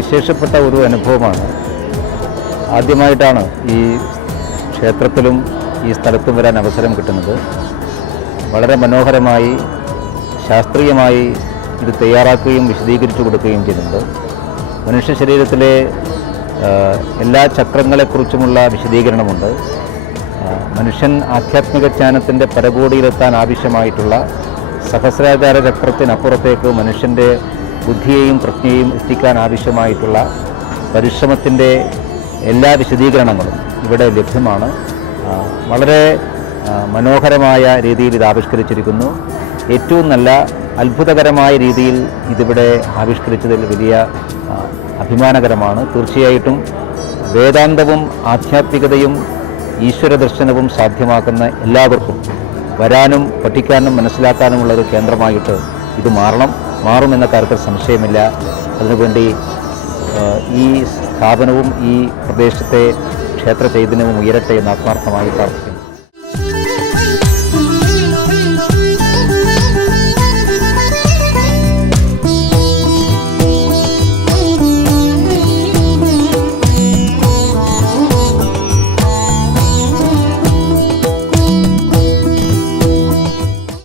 വിശേഷപ്പെട്ട ഒരു അനുഭവമാണ്. ആദ്യമായിട്ടാണ് ഈ ക്ഷേത്രത്തിലും ഈ സ്ഥലത്തും വരാൻ അവസരം കിട്ടുന്നത്. വളരെ മനോഹരമായി ശാസ്ത്രീയമായി ഇത് തയ്യാറാക്കുകയും വിശദീകരിച്ചു കൊടുക്കുകയും ചെയ്യുന്നുണ്ട്. മനുഷ്യ ശരീരത്തിലെ എല്ലാ ചക്രങ്ങളെക്കുറിച്ചുമുള്ള വിശദീകരണമുണ്ട്. മനുഷ്യൻ ആധ്യാത്മിക ജ്ഞാനത്തിൻ്റെ പരകോടിയിലെത്താൻ ആവശ്യമായിട്ടുള്ള സഹസ്രാധാര ചക്രത്തിനപ്പുറത്തേക്ക് മനുഷ്യൻ്റെ ബുദ്ധിയെയും പ്രജ്ഞയെയും എത്തിക്കാൻ ആവശ്യമായിട്ടുള്ള പരിശ്രമത്തിൻ്റെ എല്ലാ വിശദീകരണങ്ങളും ഇവിടെ ലഭ്യമാണ്. വളരെ മനോഹരമായ രീതിയിൽ ഇത് ആവിഷ്കരിച്ചിരിക്കുന്നു. ഏറ്റവും നല്ല അത്ഭുതകരമായ രീതിയിൽ ഇതിവിടെ ആവിഷ്കരിച്ചതിൽ വലിയ അഭിമാനകരമാണ്. തീർച്ചയായിട്ടും വേദാന്തവും ആധ്യാത്മികതയും ഈശ്വര ദർശനവും സാധ്യമാക്കുന്ന എല്ലാവർക്കും വരാനും പഠിക്കാനും മനസ്സിലാക്കാനുമുള്ള ഒരു കേന്ദ്രമായിട്ട് ഇത് മാറുമെന്ന കാര്യത്തിൽ സംശയമില്ല. അതിനുവേണ്ടി ഈ സ്ഥാപനവും ഈ പ്രദേശത്തെ ക്ഷേത്ര ചൈതന്യവും ഉയരട്ടെ എന്ന് ആത്മാർത്ഥമായി പ്രാർത്ഥിക്കുന്നു.